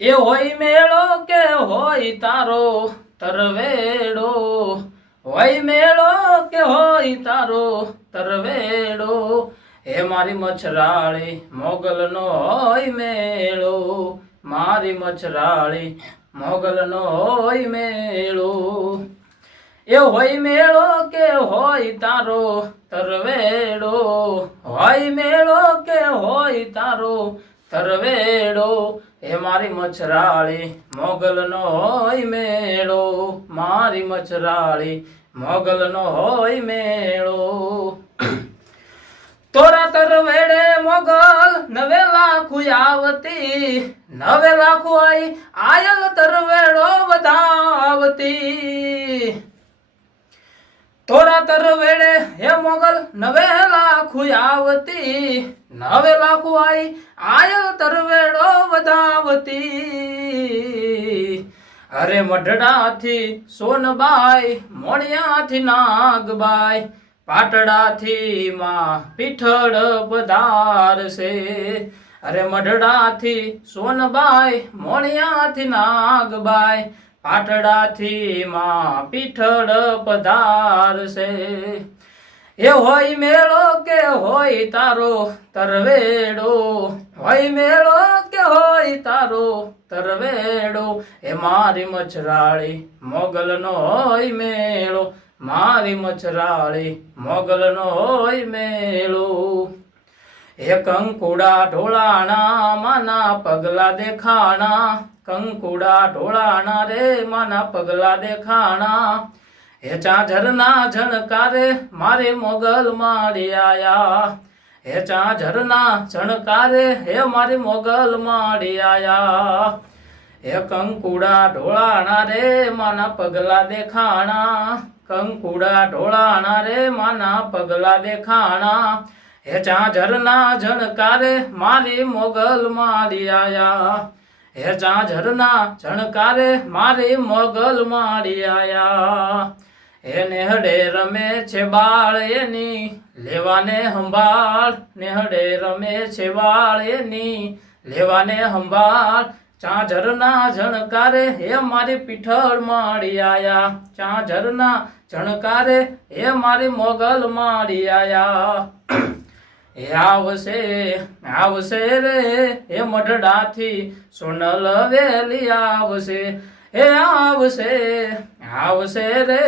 એ હોય મેળો કે હોય તારો તરવેડો, હોય મેળો કે હોય તારો તરવેડો, હે મારી મચ્છરાળી મોગલનો હોય મેળો, મારી મચ્છરાળી મોગલનો હોય મેળો. એ હોય મેળો કે હોય તારો તરવેડો, હોય મેળો કે હોય તારો તરવેડો, હે મારી મચ્છરાળી મોગલનો હોય મેળો, મારી મચ્છરાળી મોગલનો હોય મેળો. તોરા તરવેડે મોગલ નવે લાખું આવતી, નવે લાખું આઈ આયલ તરવેડો વધાવતી. તોરા તરવેડે હે મોગલ નવે લાખું આવતી, નવે લાખું આઈ આયલ તરવેડો વધાવતી. અરે મઢડાથી સોનબાઈ, મોણિયાથી નાગબાઈ, પાટડાથી માં પીઠળ પધારશે. અરે મઢડાથી સોનબાઈ, મોણિયાથી નાગબાઈ, પાટડાથી માં પીઠળ પધારશે. એ હોય મેળો કે હોય તારો તરવેડો, હોય મેળો કે હોય તારો તરવેડો, એ મારી મચ્છરાળી મોગલનો હોય મેળો, મારી મચ્છરાળી મોગલનો હોય મેળો. હે કંકુડા ઢોળાણા માના પગલા દેખાણા, કંકુડા ઢોળાણા રે માના પગલા દેખાણા, હે ચાંઝરના ઝણકારે મારે મોગલ માડી આયા, હે ચાંઝરના ઝણકારે હે મારી મોગલ માડી આયા. હે કંકુડા ઢોળાણા રે માના પગલા દેખાણા, કંકુડા ઢોળાણા રે માના પગલા દેખાણા, હે ચાંઝરના ઝણકારે મારી મોગલ માડી આયા, હે ચાંઝરના ઝણકારે મારી મોગલ માડી આયા. હે નેહડે રમે છે બાળ એની લેવાને સંભાળ, નેહડે રમે છે બાળ એની લેવાને સંભાળ, ચાંઝરના ઝણકારે હે મારી પીઠળ માડી આયા, ચાંઝરના ઝણકારે હે મારી મોગલ માડી આયા. હે આવશે આવશે રે હે મઢડાથી સોનલ વેલી આવશે, હે આવશે આવશે રે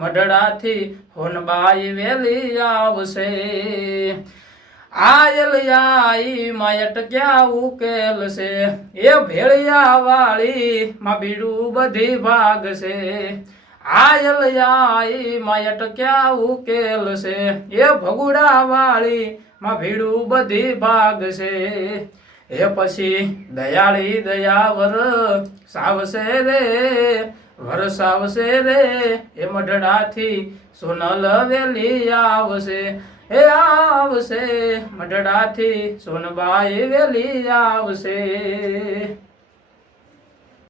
મઢડાથી હોનબાઈ વેલી આવશે. આયલ આઈ માયટ ક્યાં ઉકેલ છે, એ ભેળિયા વાળી માં બીડું બધી ભાગશે. આયલ આઈ માયટ ક્યાં ઉકેલ છે, એ ભગુડા વાળી માં ભીડું બધી ભાગશે. એ પછી દયાળી દયાવર સાવશે રે વરસાવશે રે, એ મઢડાથી સોનલ વેલી આવશે, એ આવશે મઢડાથી સોનબાઈ વેલી આવશે.